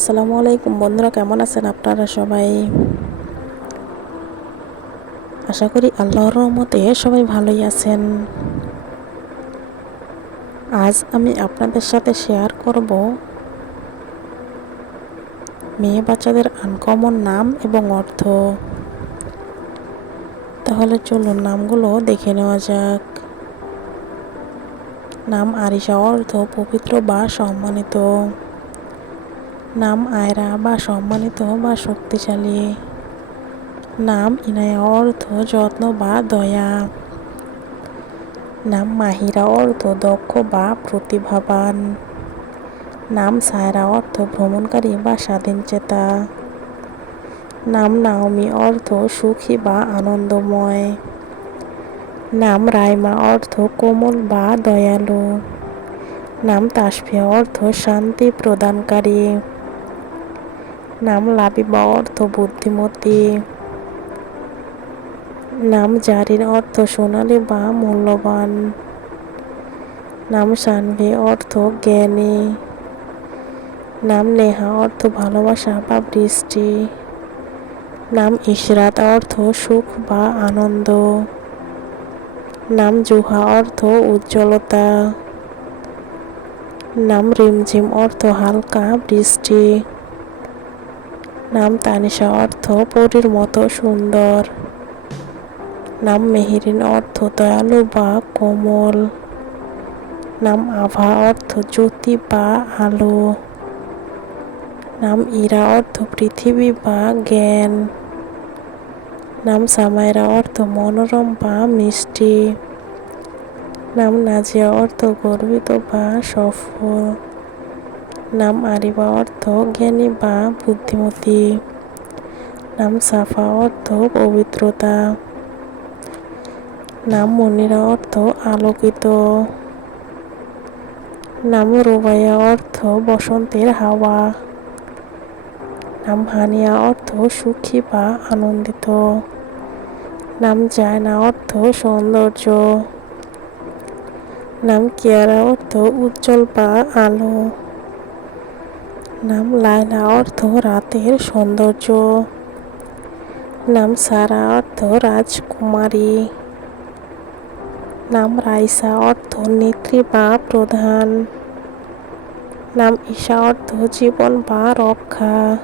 আসসালামু আলাইকুম বন্ধুরা, কেমন আছেন আপনারা সবাই? আশা করি আল্লাহর রহমতে সবাই ভালোই আছেন। আজ আমি আপনাদের সাথে শেয়ার করব মেয়ে বাচ্চাদের আনকমন নাম এবং অর্থ। তাহলে চলুন নামগুলো দেখে নেওয়া যাক। নাম আরিশা, অর্থ পবিত্র বা সম্মানিত। নাম আয়রা বা সম্মানিত বা শক্তিশালী। নাম ইনায়া, অর্থ যত্ন বা দয়া। নাম মাহিরা, অর্থ দক্ষ বা প্রতিভাবান। নাম সায়রা, অর্থ ভ্রমণকারী বা স্বাধীনচেতা। নাম নাওমি, অর্থ সুখী বা আনন্দময়। নাম রাইমা, অর্থ কোমল বা দয়ালু। নাম তাসফিয়া, অর্থ শান্তি প্রদানকারী। নাম লাবিবা, অর্থ বুদ্ধিমতী। নাম জারিন, অর্থ সোনালী বা মূল্যবান। নাম সানভি, অর্থ জ্ঞানী। নাম নেহা, অর্থ ভালোবাসা বা বৃষ্টি। নাম ইশরাত, অর্থ সুখ বা আনন্দ। নাম জুহা, অর্থ উজ্জ্বলতা। নাম রিমঝিম, অর্থ হালকা বৃষ্টি। নাম তানিশা, অর্থ পরীর মতো সুন্দর। নাম মেহেরিন, অর্থ দয়ালু বা কোমল। নাম আভা, অর্থ জ্যোতি বা আলো। নাম ইরা, অর্থ পৃথিবী বা জ্ঞান। নাম সামাইরা, অর্থ মনোরম বা মিষ্টি। নাম নাজিয়া, অর্থ গর্বিত বা সফল। নাম আরিবা, অর্থ জ্ঞানী বা বুদ্ধিমতী। নাম সাফা, অর্থ পবিত্রতা। নাম মনিরা, অর্থ আলোকিত। নাম রুবাইয়া, অর্থ বসন্তের হাওয়া। নাম হানিয়া, অর্থ সুখী বা আনন্দিত। নাম জায়না, অর্থ সৌন্দর্য। নাম কিয়ারা, অর্থ উজ্জ্বল বা আলো। নাম লায়লা, অর্থ রাতের সৌন্দর্য। নাম সারা, অর্থ রাজকুমারী। নাম রাইসা, অর্থ নেত্রী বা প্রধান। নাম ঈশা, অর্থ জীবন বা রক্ষা।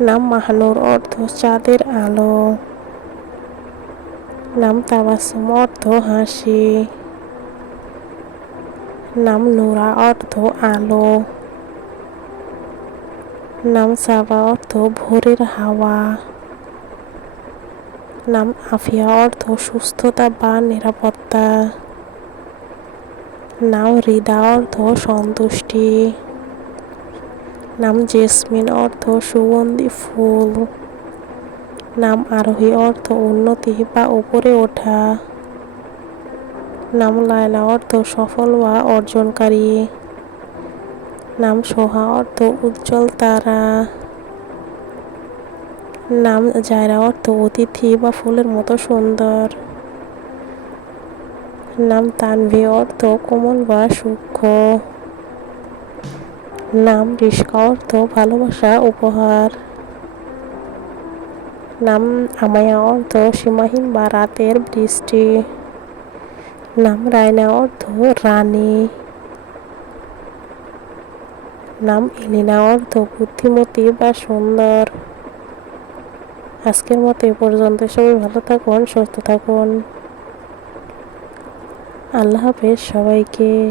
নাম মাহানুর, অর্থ চাঁদের আলো। নাম তাবাসুম, অর্থ হাসি। নাম নুরা, অর্থ আলো। নাম সাবা, অর্থ ভোরের হাওয়া। নাম আফিয়া, অর্থ সুস্থতা বা নিরাপত্তা। নাম হৃদা, অর্থ সন্তুষ্টি। নাম জেসমিন, অর্থ সুগন্ধি ফুল। নাম আরোহী, অর্থ উন্নতি বা উপরে ওঠা। নাম লায়লা, অর্থ সফল বা অর্জনকারী। নাম সোহা, অর্থ উজ্জ্বল তারা। নাম জায়রা, অর্থ অতিথি বা ফুলের মতো সুন্দর। নাম তানভি, অর্থ কোমল বা সূক্ষ্ম। নাম রিস্কা, অর্থ ভালোবাসা উপহার। নাম আমায়া, অর্থ সীমাহীন বা রাতের বৃষ্টি। নাম রায়না, অর্থ রানী। নাম ইলিনা, অর্থ বুদ্ধিমতী বা সুন্দর। আজকের মতো এ পর্যন্ত। সবাই ভালো থাকুন, সুস্থ থাকুন। আল্লাহ হাফেজ সবাইকে।